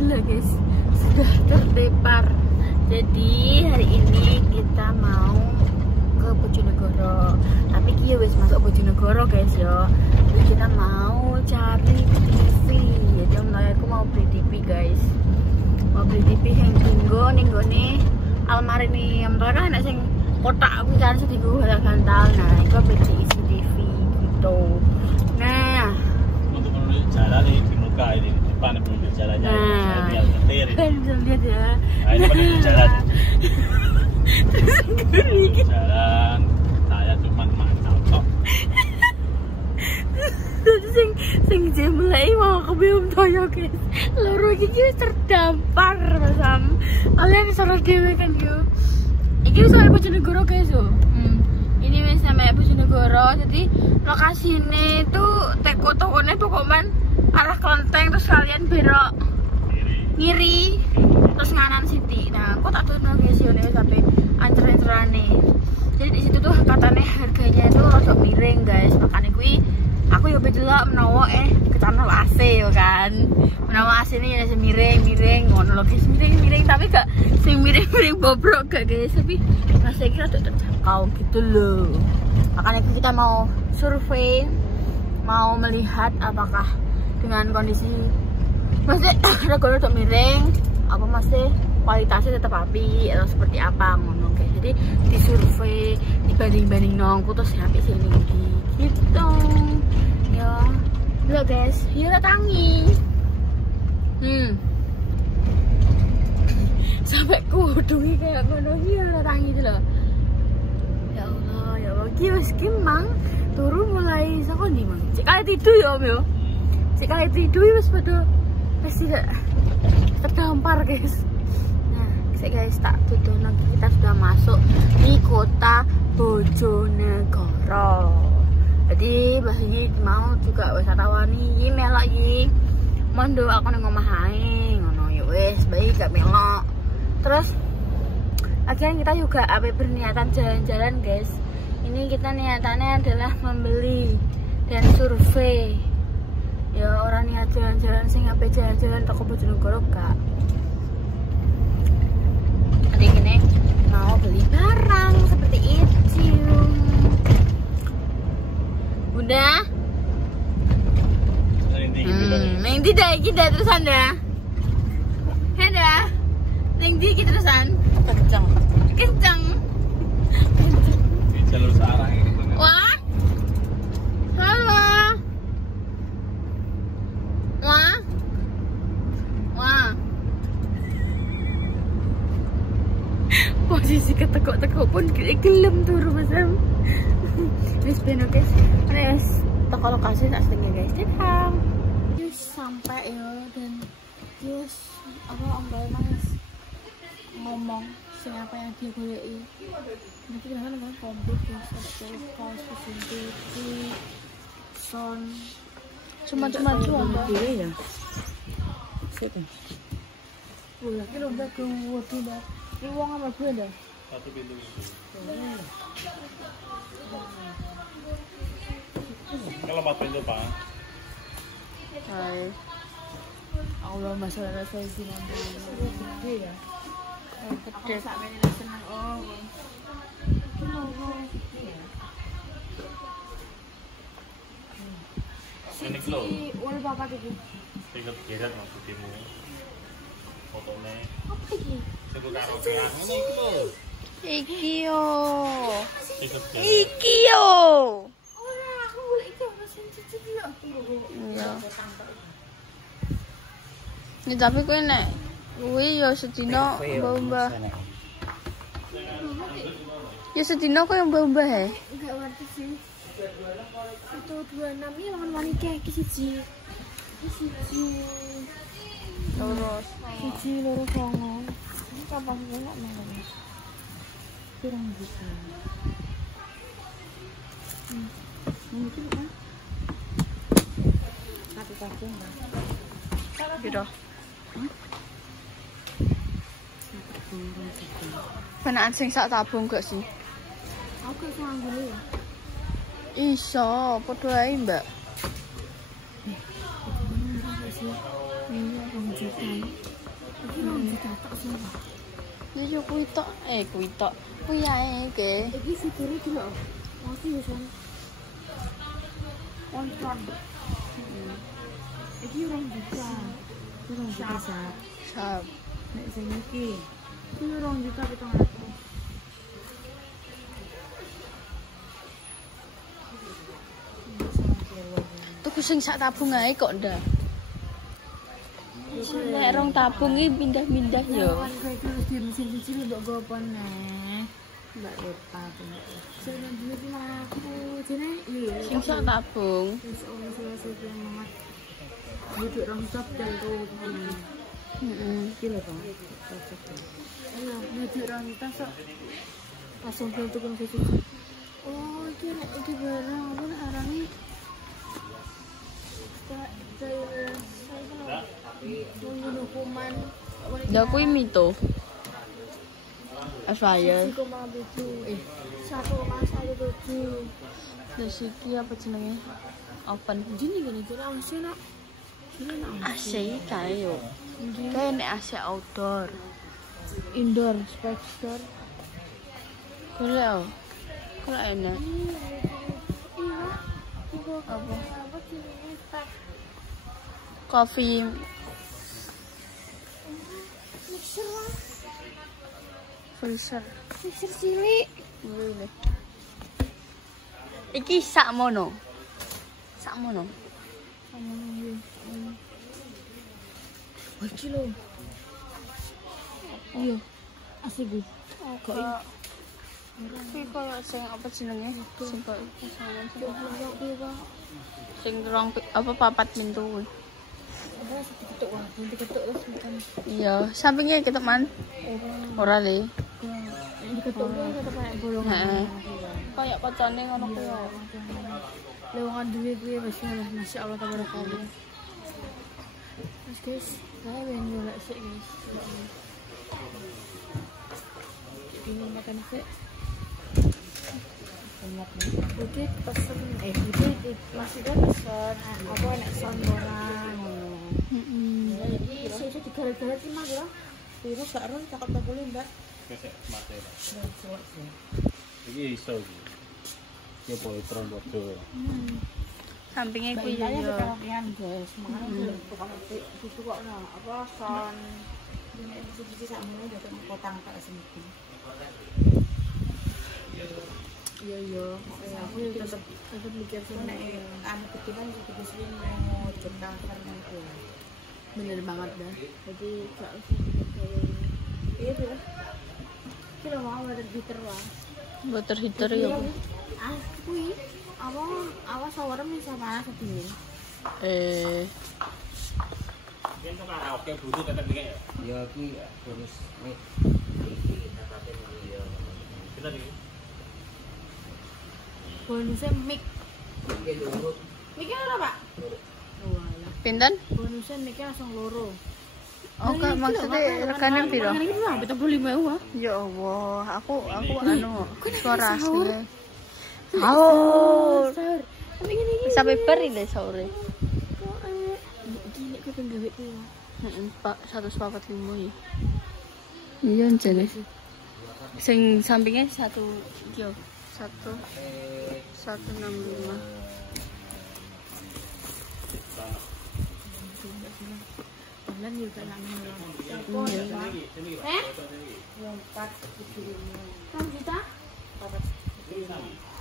Loh guys, sudah tertepar. Jadi hari ini kita mau ke Bojonegoro. Tapi kia wis masuk Bojonegoro guys yo. Jadi kita mau cari TV. Jadi om aku mau beli TV guys. Mau beli TV yang tinggo nih almari nih. Mereka kan sing kotak aku cari sedikit hal gantal. Nah itu beli isi TV gitu. Nah untuk menuju jalan nih di muka ini di depan menuju jalannya. Saya tinggal nyetir. Kan bisa lihat ya. Nah ini menuju jalan. Jalan saya cuma mantap kok. Sing jemlei mau ke Bium Toyo guys. Loro iki wis terdampar Mas. Kalian salah dhewe kan yo. Iki wis sampai Bojonegoro guys yo. Ini wis sampai Bojonegoro. Jadi lokasinya itu teko tokonya pokoknya arah Kelenteng terus kalian belok ngiri terus nganan Siti. Nah, aku tak tahu guys yo nih sampai ancer-ancerane. Jadi di situ tuh katanya harganya itu rada miring guys. Makanya aku ya bejelok menawa kecana AC yo kan. Menawa AC ini ya miring ngono lho guys, miring tapi gak sing miring bobrok gak guys, tapi masih kira terjangkau gitu loh. Makanya kita mau survei, mau melihat apakah dengan kondisi masih rada miring apa masih kualitasnya tetap api atau seperti apa ngono guys. Jadi disurvei dibanding nongku terus sampai sini gitu ya. Lihat guys, ya tangi sampai kudungi kayak ngono ya tangi itu loh. Ya Allah ki mang turu mulai saka ndi mang cek kali tidur ya om yo. Cek kali tidur wis padha wis tidak terdampar guys. Nah guys tak tutup nanti kita sudah masuk di kota Bojonegoro. Jadi bagi mau juga wisatawan iki melok iki mondo aku nang omah ae ngono ya wis baik gak melok. Terus akhirnya kita juga berniatan jalan-jalan guys. Ini kita niatannya adalah membeli dan survei. Ya orang niat jalan-jalan sing jalan-jalan toko Bojonegoro gak. Nanti gini mau beli barang seperti itu. Udah? Neng tidak kita terusan dah. Heda. Neng di terusan. Kencang. Di jalur searah ini. Wah. Halo. Wah. Posisi ketekuk-tekuk pun gelem turu Mas. Wis beno guys. Wis toko lokasi tak setengah guys. Dadah. Yus sampai ya dan yus om Bae nangis ngomong siapa yang dia goleki. Nanti kan komplit guys, ada kaos TV, sound cuma dia ya. Sik. Bola ki lomba ke wedi dah. Ki wong sama gue dah. Satu pintu. Kalau empat pintu Pak. Hai. Allah masalah saya di mana gede ya. Gede sampe seneng Ini klo. Wong bapak iki. Tinggal geret maksudmu. Fotone. Apa iki? Sing karo ini klo. Iki yo. Ora, aku golek iki ono sing cicit yo. Iya. Ya tapi kowe nek kuwi ya sedina mbah-mbah. Ya sedina kowe mbah-mbah he. Enggak ngerti sih. Itu 26 ya lawan wanita iki siji. Lurus. Siji loro songo. Ini kapan enggak mau. Kurang bisa. Mungkin kan. Kaki-kaki enggak. Gitu. Penaan sing sak tabung gak sih? Aku iso ngambil ya. Iso, padha ae, Mbak. sih? Iya, 2 juta. Iki 2 juta tok sumpah. Ya yo kuwi tok, kuwi tok. Kuwi ae iki. Iki sikile iki lho. Mati wis kan. Kontrak. Iki 2 juta. Iki 2 juta sak. Sap. Nek sing iki. Iki 2 juta 700. Tuku sing sak tabung ae kok ndak. Nek rong tabung iki pindah-pindah yo. Kan kowe terus di mesin cuci mbok go apa neh. Mbak lepat. Sing duwe iki malah aku jene iya. Sing sak tabung. Wis ono selesai banget. Duduk rong stop dan tuh. Heeh. Iki lho, Pak. Ayo, duduk rong tas kok. Langsung ke tukang cuci. Oh, iki barang apa arane? Membunuh kuman. Ya kuwi mito. Aspire. 1,7. 1,17. Terus iki apa jenenge? Open. Ini gini kira AC nak. Ini nak AC kae yo. Kae nek AC outdoor. indoor, spector. Kalau enak. Iya. Apa? Apa sih ini spek? Coffee Mixer lah. freezer. Mixer cilik. Ngene. Iki sak mono. Sak mono. Sama nunggu. Wah, iki lho. Iya. Asik gue. Kok ini? Kuwi koyo sing apa jenenge? Sing koyo pasangan sing Iya, Pak. sing rong apa papat pintu kuwi. Ada diketuk wah, nanti ketuk terus makan. Iya, sampingnya ketok man. Ora le. Diketuk tuh tetep kayak bolongan. Heeh. Kayak pacane ngono kuwi. Lewongan duwe kuwi wis masyaallah tabarakallah. Terus guys, saya pengen golek sik guys. Ini makan sik. Udah pesen udah maksudnya pesen apa enak sondoran. Jadi saya digaret-garet sih mah ya. Biru gak ron cakep tak boleh mbak. Kesek mate. Iki iso iki. Ya politron bodo. Sampingnya kuwi yo. Kalian guys, makanya tukang susu kok nah apa son ini susu sama udah potong tak sedikit. Iya, aku tetap mikir sih nek anu ketiban juga sering mau jentang karena itu. Bener banget dah. Jadi gak usah bikin kayak iya tuh. Kilo mau ada heater wah. Water heater ya. Kui awal shower bisa panas dingin. Yen kok karaoke butuh tetep iki ya. Ya iki bonus mic. Kita iki. Bonusnya mic. Miknya apa, Pak? Walah. Pinten? Bonusnya miknya langsung loro. Oh, Kak, maksudnya regane piro? Ini mah 75.000 ah. Ya Allah, aku anu suara asli. Sahur. Tapi gini. Sampai beri deh sahur. Kok gini kok penggawe ku ya. Heeh, Pak 145 ya. Iya jane. Sing sampingnya 1 yo. 165. Bulan juga nak nang. Yang 475. Kan kita?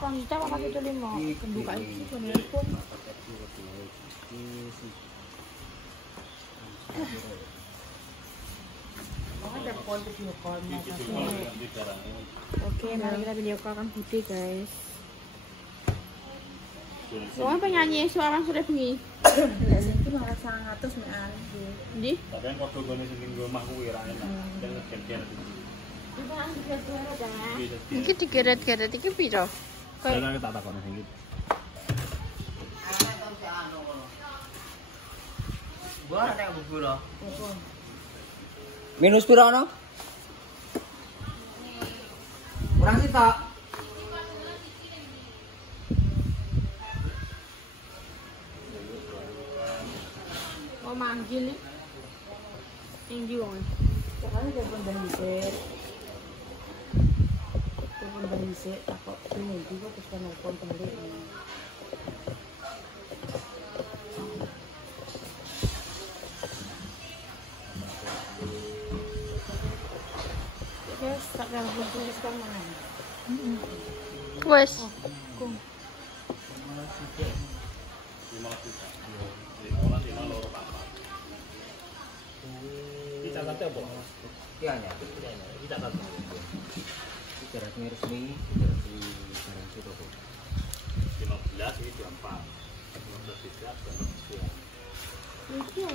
Kan kita apa itu 5? Kebuka itu pun. Ada konten video call. Oke, mari kita video call kan Budi guys. Soalnya penyanyi suara sudah bengi. Itu malah 100 mean. Di? Tapi yang kok gone sing nggo omah kuwi ra enak. Dan ngeken-ngeken. Itu kan digeret-geret ya. Iki digeret-geret iki piro? Saya tak takon sing iki. Gua nek buku lho. Minus piro ono? Kurang sitok. Kok manggil nih? Tinggi wong. Soalnya telepon dan bisik. Telepon dan bisik, takut ini juga terus kan nelfon balik. Guys, tak telepon terus kan mana? Wes. Kung. Dicatatnya apa? Kianya. Dicatatnya. Jaraknya resmi dari garansi toko. 15 ini jam 4. 15 tidak jam 4. Iya.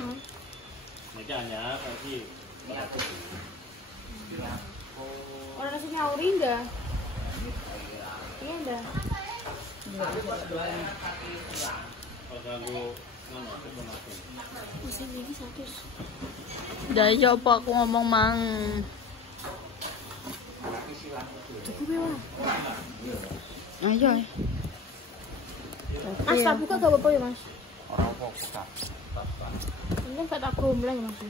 Makanya tadi Orang nasi nyauri enggak? Iya enggak. kalau ganggu ngono aku mati. Masih lagi 100. Dah iya apa aku ngomong mang. Cukup ya, Mas. Ayo. Mas, tak buka gak apa-apa ya, Mas? Orang kok buka. Ini gak tak gomblang ya, Mas.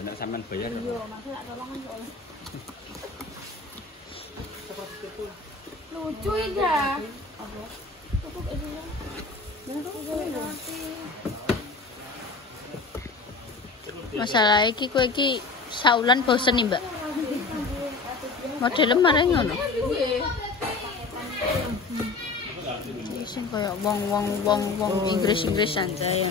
Enak sampean bayar. Iya, Mas, tak tolongan soalnya. Lucu ya. Apa? Cukup aja ya. Masalah iki kowe iki saulan bosen nih, Mbak. Model marah ngono. Sing koyo wong Inggris-Inggrisan saya.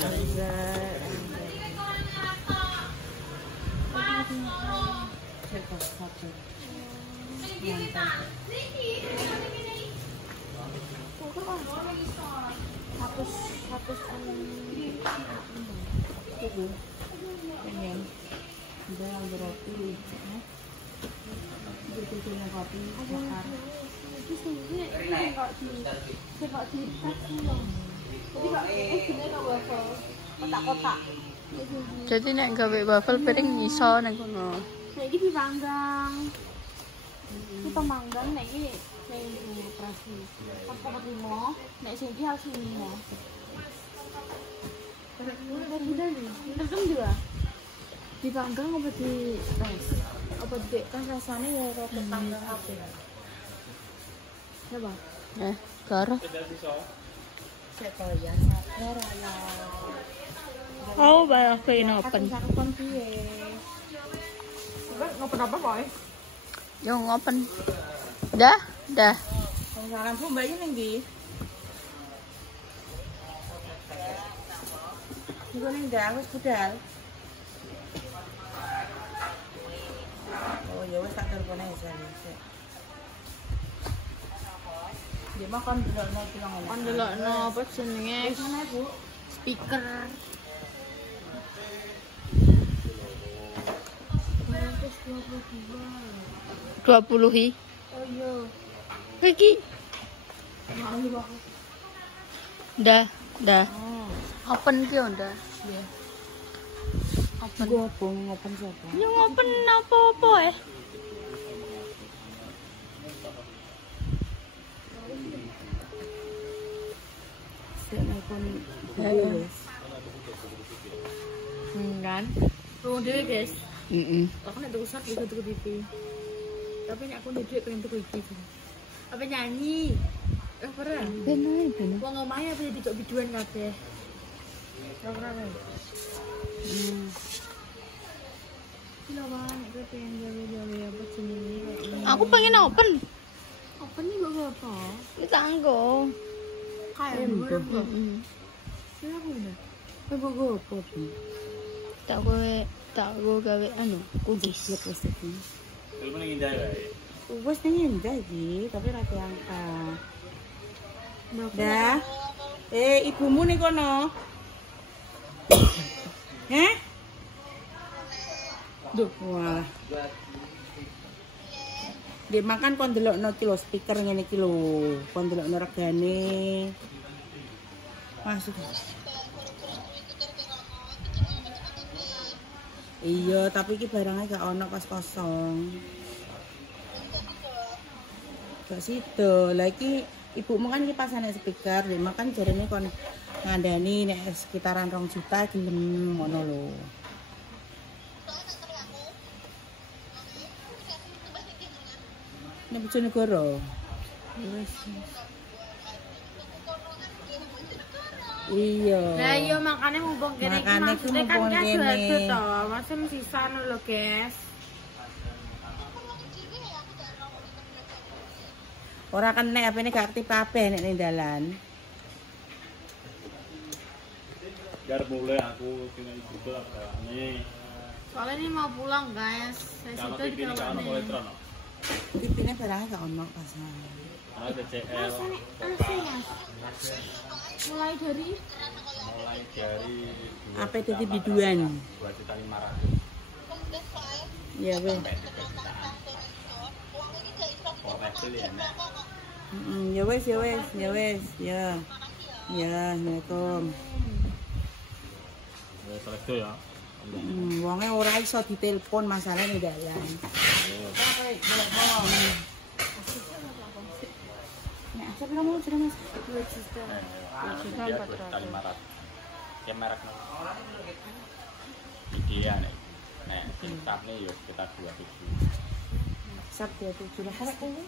Pengen. Udah yang berarti. Berkumpulnya kopi, makan. Kotak-kotak. Jadi nek gawe waffle piring iso nang kono. Saiki dipanggang. Iki pemanggang nek iki ning operasi. Apa ketemu? Nek sing iki harus ini. Udah kan dua. Dipanggang apa di tes? Apa di Kan rasanya ya roti panggang apa ya? coba? Karo. Saya kalau ya sabar ya. Oh, bae kene open. Sarapan piye? Ngopen apa, Boy? Yo ngopen. Dah. Saran pun mbaknya ning ndi? Iku ning ndang wis budal. Oh ya wis tak telepon ae saya. Dia makan delokno iki nang omah. Kan delokno apa jenenge? Mana, Bu? Speaker. 20 Oh iya. iki. Dah. Open ki ndak. Open. Gua ngopen sapa? Yo open apa-apa Saya nelpon kan? Tuh deh, guys. Heeh. Aku nek tuku sak tuku TV. Tapi nek aku ndek pengen tuku iki. Apa nyanyi? Pernah? Bener. Wong omahe apa dicok biduan kabeh. Ora ora. Gila banget, gue pengen gawe-gawe apa jenenge kayak ini. Aku pengen open. Apa nih gak apa? Wis tanggo. Kayak gue kok. Heeh. Kenapa udah? Apa gua apa? Tak gue gawe anu, cookies. Siap wis iki. Telepon ning Indah wae. Wis ning ndak iki, tapi ra diangkat. Dah. Ibumu ning kono. Heh? Duh, wah. Dia makan kon delokno ki lho speaker ngene iki lho. Kon delokno regane. Masuk. Iya, tapi iki barangnya gak ono pas kosong. Gak sido. Lah iki ibumu kan iki pasane speaker, dia makan jarene kon ngandani nek sekitaran 2 juta gelem ngono lho. Nek Bojonegoro. Wis. Iya. Lah iya makane mumpung kene iki Makane maksudnya kan mumpung kene. kado to, masih sisa lho, guys. Ora kan nek HP-ne gak aktif kabeh nek ning dalan. Biar mulai aku kena itu apa nih. Soalnya ini mau pulang, guys. Saya Kalau situ ini kan di elektron. TV-ne barangnya gak ono pas. Ada TCL. mulai dari HP TV biduan. 2.500.000. Ya weh. Ya wes, ya wes, ya wes, ya. Ya, Assalamualaikum. Ya selesai ya. Wonge ora iso ditelepon masalah ning dalan. Nek asap piro mau sudah Mas? 2 juta. 2.400.000. Ya merek no. Iya nih. Nah, singkatnya ya sekitar 27. Sap 27 lah karek kuwi.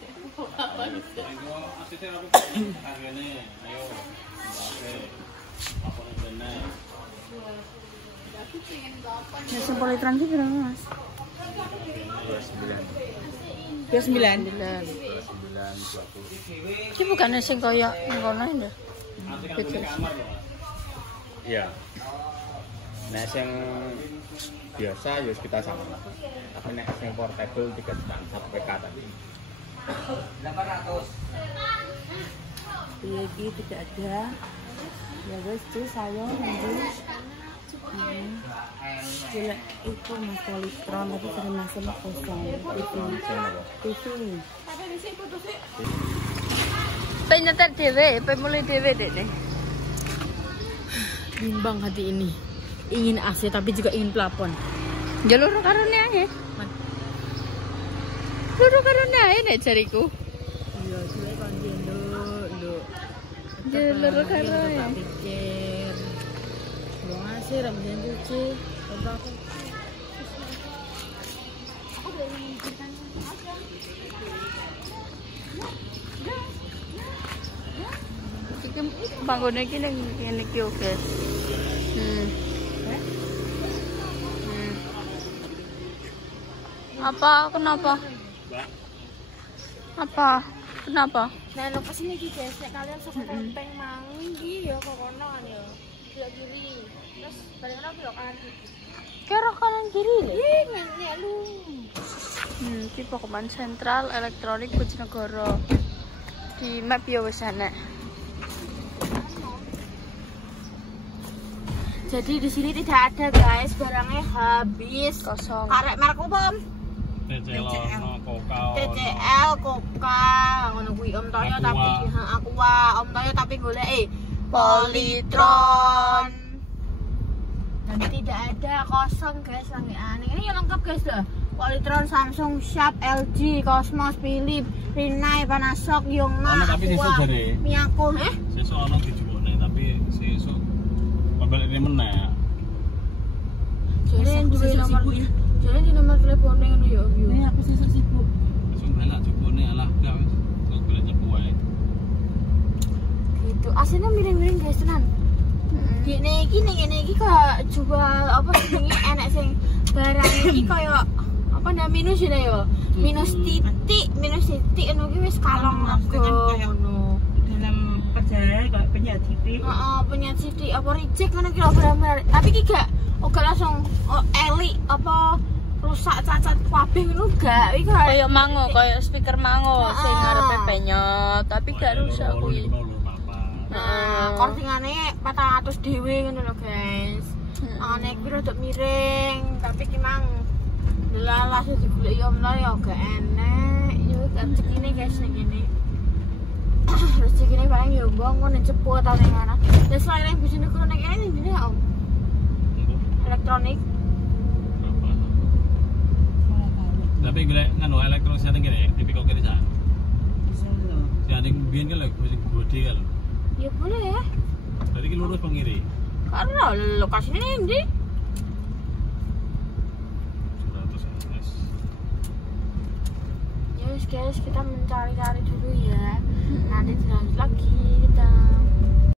Asite aku hargane ayo. Oke. Apa nih? Ya sempol litran ki piro Mas? 29. 29. 20. Iki bukannya sing koyo ngono ya. Iya. Nah, sing biasa ya sekitar sama lah. Tapi nek sing portable 3 jutaan satu PK tadi. 800. Iya iki tidak ada. Ya wes tuh saya lanjut. Gila itu Mas Politron tapi sering masih kosong. TV. Pengen nyetel dhewe, pengen mulai dhewe Dek. Bimbang hati ini. Ingin AC tapi juga ingin plafon. Ya loro karone ae. Loro karone ae nek jariku. Iya, suwe kon nduk. Ya loro karone. Tak pikir. Wong AC ra mben cuci. Coba aku. Iki bangunnya iki ning kene iki oke. Apa? Kenapa? Apa? Kenapa? Nah, lokasi ini iki guys, nek kalian saka Klenteng mang iki ya kok kono kan ya. Belok kiri. Terus balik nang belok kanan kiri. Kira kanan kiri lho. Ih, ngene lu. Iki Pokemon Sentral Elektronik Bojonegoro. Di map ya wis ana. Jadi di sini tidak ada guys, barangnya habis. Kosong. Karek merek apa? TCL Coca. TCL, Coca, ngono kuwi Om Toyo tapi Aqua, Om Toyo tapi golek Politron. Dan tidak ada kosong guys, lagi aneh. Ini yang lengkap guys dah. Politron, Samsung, Sharp, LG, Cosmos, Philips, Rinnai, Panasonic, Yongnuo, Aqua, Miyako, Sesuk ana dijupone tapi sesuk balik ini meneh. Jadi duwe nomor jadi di nomor telepon ngono ya, Om. Ini aku sesuk sibuk. Sesuk balak jupone alah gak wis kok golek cepu wae. Gitu. Aslinya miring-miring guys tenan. Dene iki kok jual apa jenenge enek sing barang iki kaya apa namanya minus ya. Minus titik ngono ki wis kalong Kan kayak dalam perjalanan kayak penyet titik. Heeh, penyet sithik apa reject ngono ki lho bener. Tapi iki gak langsung elik apa rusak cacat kabeh ngono gak. Iki Kayak mango, kayak speaker mango sing ngarepe penyot, tapi gak rusak kuwi. Nah, kortingane 400 dhewe ngono lho, guys. Ane iki rada miring, tapi ki mang lalas digoleki Om ya gak enek. Yo gak rezekine guys ning kene. Rezekine paling yo bangun cepet ta ning ana. Lah selain bisnis kono ning kene ndi Om? Elektronik. Tapi golek nganu elektronik sing kene TV kok kene jan. Bisa lho. Sing biyen kan lho sing gede kan. Ya boleh ya. Tadi ki lurus pengiri. Karena lokasinya ini 100 ms. Ya wis guys, kita mencari-cari dulu ya. Nanti dilanjut lagi kita.